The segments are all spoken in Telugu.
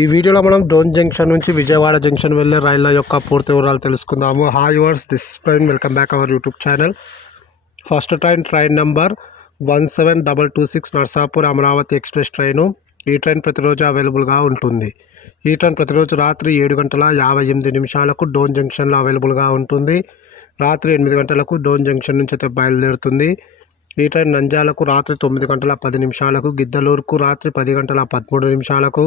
ఈ వీడియోలో మనం డోన్ జంక్షన్ నుంచి విజయవాడ జంక్షన్ వెళ్ళే రైళ్ల యొక్క పూర్తి వివరాలు తెలుసుకుందాము. హాయ్ వర్స్, this train welcome back our YouTube channel. First train number 17226 Narsapur Amaravati express train. ఈ ట్రైన్ ప్రతిరోజు అవైలబుల్గా ఉంటుంది. ఈ ట్రైన్ ప్రతిరోజు రాత్రి 7:58 డోన్ జంక్షన్లో అవైలబుల్గా ఉంటుంది. రాత్రి 8 గంటలకు డోన్ జంక్షన్ నుంచి అయితే బయలుదేరుతుంది. ఈ ట్రైన్ నంద్యాలకు రాత్రి 9:10, గిద్దలూరుకు రాత్రి 10:13,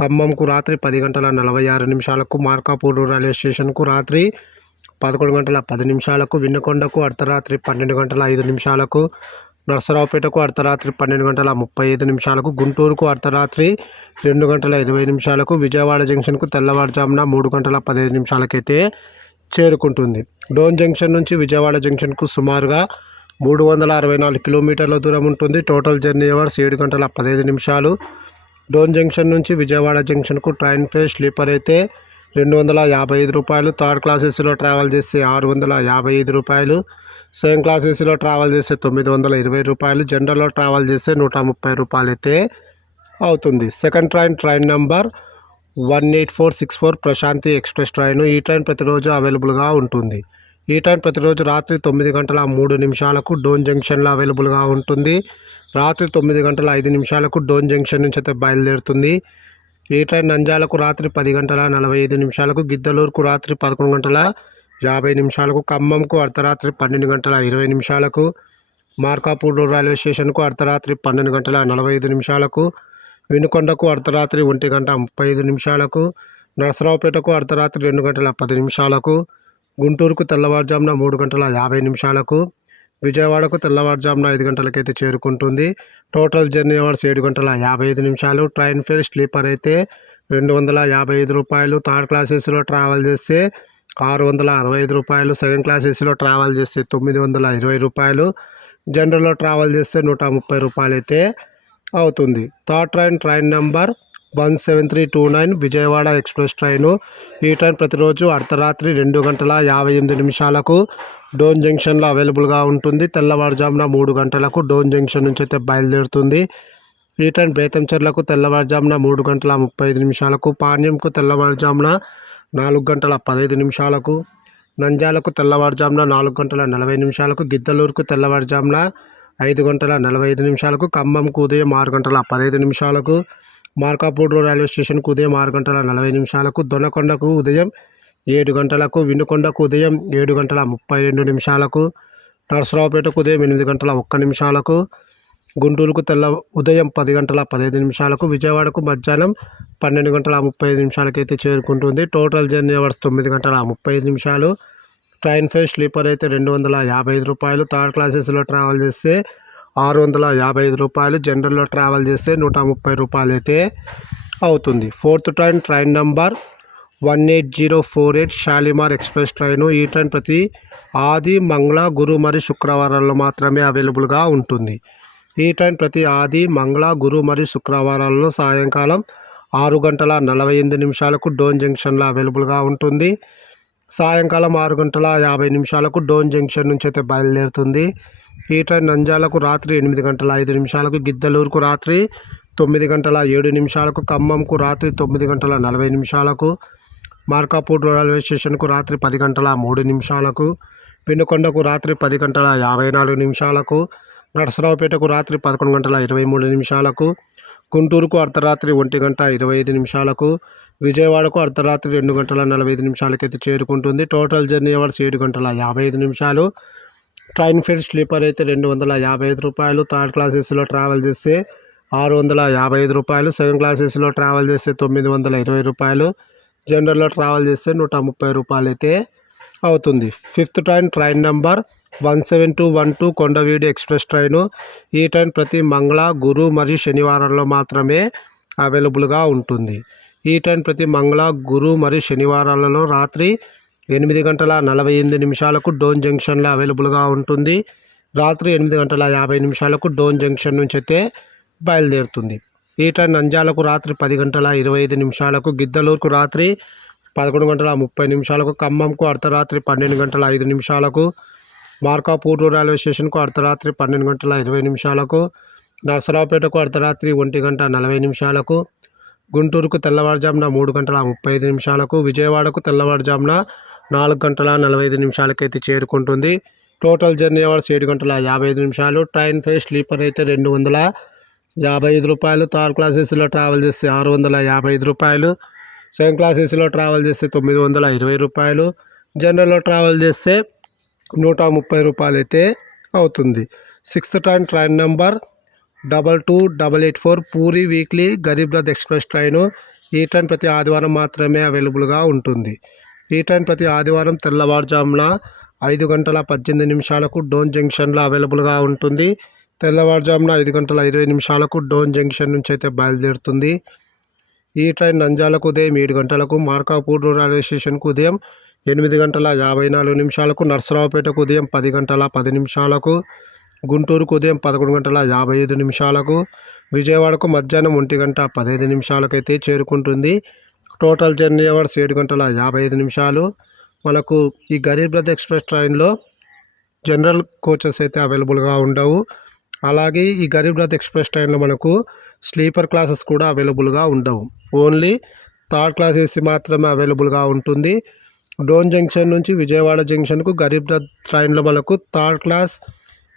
ఖమ్మంకు రాత్రి 10:46, మార్కాపూర్ రైల్వే స్టేషన్కు రాత్రి 11:10, వినుకొండకు అర్ధరాత్రి 12:05, నర్సరావుపేటకు అర్ధరాత్రి 12:35, గుంటూరుకు అర్ధరాత్రి 2:20, విజయవాడ జంక్షన్కు తెల్లవారుజామున 3:15 అయితే చేరుకుంటుంది. డోన్ జంక్షన్ నుంచి విజయవాడ జంక్షన్కు సుమారుగా 364 కిలోమీటర్ల దూరం ఉంటుంది. Total journey hours 7:15. Dhone junction నుంచి విజయవాడ జంక్షన్కు ట్రైన్ ఫేర్ స్లీపర్ అయితే ₹255, థర్డ్ క్లాస్ ఏసీలో ట్రావెల్ చేస్తే ₹655, సెకండ్ క్లాస్ ఏసీలో ట్రావెల్ చేస్తే ₹920, జనరల్లో ట్రావెల్ చేస్తే ₹130 అయితే అవుతుంది. Second train number 18464 Prashanti express train. ఈ ట్రైన్ ప్రతిరోజు అవైలబుల్గా ఉంటుంది. ఈ ట్రైన్ ప్రతిరోజు రాత్రి 9:03 డోన్ జంక్షన్లో అవైలబుల్గా ఉంటుంది. రాత్రి 9:05 డోన్ జంక్షన్ నుంచి అయితే బయలుదేరుతుంది. ఈ ట్రైన్ నంద్యాలకు రాత్రి 10:45, గిద్దలూరుకు రాత్రి 11:50, ఖమ్మంకు అర్ధరాత్రి 12:20, మార్కాపూర్ రైల్వే స్టేషన్కు అర్ధరాత్రి 12:45, వినుకొండకు అర్ధరాత్రి 1:35, నర్సరావుపేటకు అర్ధరాత్రి 2:10, గుంటూరుకు తెల్లవారుజామున 3:50, విజయవాడకు తెల్లవారుజామున 5 గంటలకైతే చేరుకుంటుంది. Total journey hours 7:55. Train fare sleeper అయితే ₹255, థర్డ్ క్లాస్ ఏసీలో ట్రావెల్ చేస్తే ₹665, సెకండ్ క్లాస్ ఏసీలో ట్రావెల్ చేస్తే ₹920, జనరల్లో ట్రావెల్ చేస్తే ₹130 అయితే అవుతుంది. Third train number 17329 Vijayawada express train. ఈ ట్రైన్ ప్రతిరోజు అర్ధరాత్రి 2:58 డోన్ జంక్షన్లో అవైలబుల్గా ఉంటుంది. తెల్లవారుజామున 3 గంటలకు డోన్ జంక్షన్ నుంచి అయితే బయలుదేరుతుంది. ఈ ట్రైన్ బేతంచెర్లకు తెల్లవారుజామున 3:35, పాణ్యంకు తెల్లవారుజామున 4:15, నంద్యాలకు తెల్లవారుజామున 4:40, గిద్దలూరుకు తెల్లవారుజామున 5:45, ఖమ్మంకు ఉదయం 6:15, మార్కాపూర్ రైల్వే స్టేషన్కు ఉదయం 6:40, దొనకొండకు ఉదయం 7 గంటలకు, వినుకొండకు ఉదయం 7:32, నర్సరావుపేటకు ఉదయం 8:01, గుంటూరుకు ఉదయం 10:15, విజయవాడకు మధ్యాహ్నం 12:35 అయితే చేరుకుంటుంది. Total journey hours 9:35. Train fare sleeper అయితే ₹255, థర్డ్ క్లాస్ ఏసీలో ట్రావెల్ చేస్తే ₹655, జనరల్లో ట్రావెల్ చేస్తే ₹130 అయితే అవుతుంది. Fourth train number 18048 Shalimar express train. ఈ ట్రైన్ ప్రతి ఆది, మంగళ, గురు మరియు శుక్రవారాల్లో మాత్రమే అవైలబుల్గా ఉంటుంది. ఈ ట్రైన్ ప్రతి ఆది, మంగళ, గురు మరియు శుక్రవారాల్లో సాయంకాలం 6:48 డోన్ జంక్షన్లో అవైలబుల్గా ఉంటుంది. సాయంకాలం 6:50 డోన్ జంక్షన్ నుంచి అయితే బయలుదేరుతుంది. ఈ ట్రైన్ నంద్యాలకు రాత్రి 8:05, గిద్దలూరుకు రాత్రి 9:07, ఖమ్మంకు రాత్రి 9:40, మార్కాపూర్ రైల్వే స్టేషన్కు రాత్రి 10:03, వినుకొండకు రాత్రి 10:54, నర్సరావుపేటకు రాత్రి 11:23, గుంటూరుకు అర్ధరాత్రి 1:25, విజయవాడకు అర్ధరాత్రి 2:45 అయితే చేరుకుంటుంది. Total journey hours 7:55. Train fare sleeper అయితే ₹255, థర్డ్ క్లాస్ ఏసీలో ట్రావెల్ చేస్తే ₹655, సెకండ్ క్లాస్ ఏసీలో ట్రావెల్ చేస్తే ₹920, జనరల్లో ట్రావెల్ చేస్తే ₹130 అయితే అవుతుంది. Fifth train number 17212 Kondaveedu express train. ఈ ట్రైన్ ప్రతి మంగళ, గురు మరియు శనివారాల్లో మాత్రమే అవైలబుల్గా ఉంటుంది. ఈ ట్రైన్ ప్రతి మంగళ, గురు మరియు శనివారాలలో రాత్రి 8:48 డోన్ జంక్షన్లో అవైలబుల్గా ఉంటుంది. రాత్రి 8:50 డోన్ జంక్షన్ నుంచి అయితే బయలుదేరుతుంది. ఈ ట్రైన్ నంద్యాలకు రాత్రి 10:25, గిద్దలూరుకు రాత్రి 11:30, ఖమ్మంకు అర్ధరాత్రి 12:05, మార్కాపూర్ రైల్వే స్టేషన్కు అర్ధరాత్రి 12:20, నర్సరావుపేటకు అర్ధరాత్రి 1:40, గుంటూరుకు తెల్లవారుజామున 3:35 విజయవాడకు తెల్లవారుజామున 4:45 అయితే చేరుకుంటుంది. Total journey hours 7:55. Train fare sleeper అయితే 255 రూపాయలు. థర్డ్ క్లాస్ ఏసీలో ట్రావెల్ చేస్తే 655 రూపాయలు. సెకండ్ క్లాస్ ఏసీలో ట్రావెల్ చేస్తే 920 రూపాయలు. జనరల్లో ట్రావెల్ చేస్తే 130 రూపాయలు అయితే అవుతుంది. 6th train number 22884 puri weekly Garib Rath express train. ఈ ట్రైన్ ప్రతి ఆదివారం మాత్రమే అవైలబుల్గా ఉంటుంది. ఈ ట్రైన్ ప్రతి ఆదివారం తెల్లవారుజామున 5:18 డోన్ జంక్షన్లో అవైలబుల్గా ఉంటుంది. తెల్లవారుజామున 5:20 డోన్ జంక్షన్ నుంచి అయితే బయలుదేరుతుంది. ఈ ట్రైన్ నంద్యాలకు ఉదయం 7 గంటలకు, మార్కాపూర్ రైల్వే స్టేషన్కు ఉదయం 8:44, నర్సరావుపేటకు ఉదయం 10:10, గుంటూరుకు ఉదయం 11:55, విజయవాడకు మధ్యాహ్నం 1:15 అయితే చేరుకుంటుంది. Total journey hours 7:55. మనకు ఈ గరీబ్ రథ్ ఎక్స్ప్రెస్ ట్రైన్లో జనరల్ కోచెస్ అయితే అవైలబుల్గా ఉండవు. అలాగే ఈ గరీబ్ రథ్ ఎక్స్ప్రెస్ ట్రైన్లో మనకు స్లీపర్ క్లాసెస్ కూడా అవైలబుల్గా ఉండవు. ఓన్లీ థర్డ్ క్లాస్ ఏసీ మాత్రమే అవైలబుల్గా ఉంటుంది. డోన్ జంక్షన్ నుంచి విజయవాడ జంక్షన్కు గరీబ్ రథ్ ట్రైన్లో మనకు third class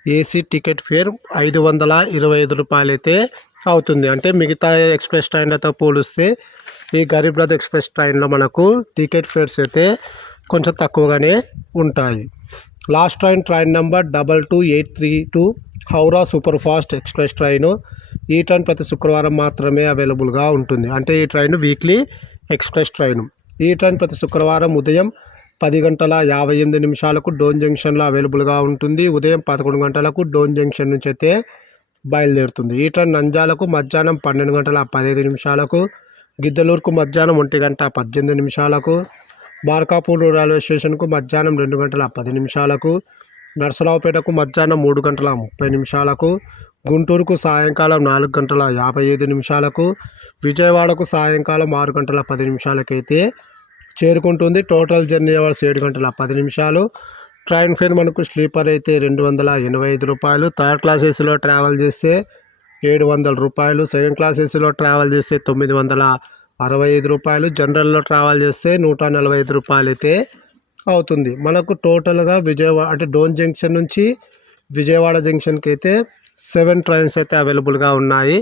AC ticket fair 525 రూపాయలు అయితే అవుతుంది. అంటే మిగతా ఎక్స్ప్రెస్ ట్రైన్లతో పోలిస్తే ఈ గరీబ్ రథ్ ఎక్స్ప్రెస్ ట్రైన్లో మనకు టికెట్ ఫేర్స్ అయితే కొంచెం తక్కువగానే ఉంటాయి. Last train number 22832 Howrah super fast express train. ఈ ట్రైన్ ప్రతి శుక్రవారం మాత్రమే అవైలబుల్గా ఉంటుంది. అంటే ఈ ట్రైన్ వీక్లీ ఎక్స్ప్రెస్ ట్రైను. ఈ ట్రైన్ ప్రతి శుక్రవారం ఉదయం 10:58 డోన్ జంక్షన్లో అవైలబుల్గా ఉంటుంది. ఉదయం 11 గంటలకు డోన్ జంక్షన్ నుంచి అయితే బయలుదేరుతుంది. ఈ ట్రైన్ నంద్యాలకు మధ్యాహ్నం 12:15, గిద్దలూరుకు మధ్యాహ్నం 1:18, మార్కాపూర్ రైల్వే స్టేషన్కు మధ్యాహ్నం 2:10, నర్సరావుపేటకు మధ్యాహ్నం 3:30, గుంటూరుకు సాయంకాలం 4:55, విజయవాడకు సాయంకాలం 6:10 అయితే చేరుకుంటుంది. Total journey hours 7:10. Train fair మనకు స్లీపర్ అయితే 285 రూపాయలు. థర్డ్ క్లాస్ ఏసీలో ట్రావెల్ చేస్తే 700 రూపాయలు. సెకండ్ క్లాస్ ఏసీలో ట్రావెల్ చేస్తే 965 రూపాయలు. జనరల్లో ట్రావెల్ చేస్తే 145 రూపాయలు అయితే అవుతుంది. మనకు టోటల్గా విజయవాడ అంటే డోన్ జంక్షన్ నుంచి విజయవాడ జంక్షన్కి అయితే 7 ట్రైన్స్ అయితే అవైలబుల్గా ఉన్నాయి.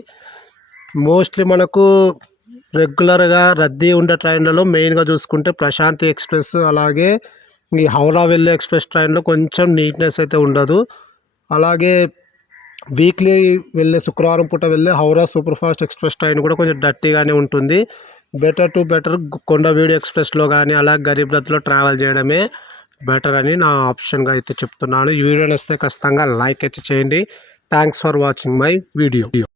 మోస్ట్లీ మనకు రెగ్యులర్గా రద్దీ ఉండే ట్రైన్లలో మెయిన్గా చూసుకుంటే ప్రశాంతి ఎక్స్ప్రెస్, అలాగే ఈ హౌరా వెళ్ళే ఎక్స్ప్రెస్ ట్రైన్లో కొంచెం నీట్నెస్ అయితే ఉండదు. అలాగే వీక్లీ వెళ్ళే శుక్రవారం పూట వెళ్ళే Howrah super fast express train కూడా కొంచెం డర్టీగానే ఉంటుంది. బెటర్ కొండవీడు ఎక్స్ప్రెస్లో కానీ అలాగే గరీబ్ రథ్లో ట్రావెల్ చేయడమే బెటర్ అని నా ఆప్షన్గా అయితే చెప్తున్నాను. ఈ వీడియో నచ్చితే ఖచ్చితంగా లైక్ అయితే చేయండి. Thanks for watching my video.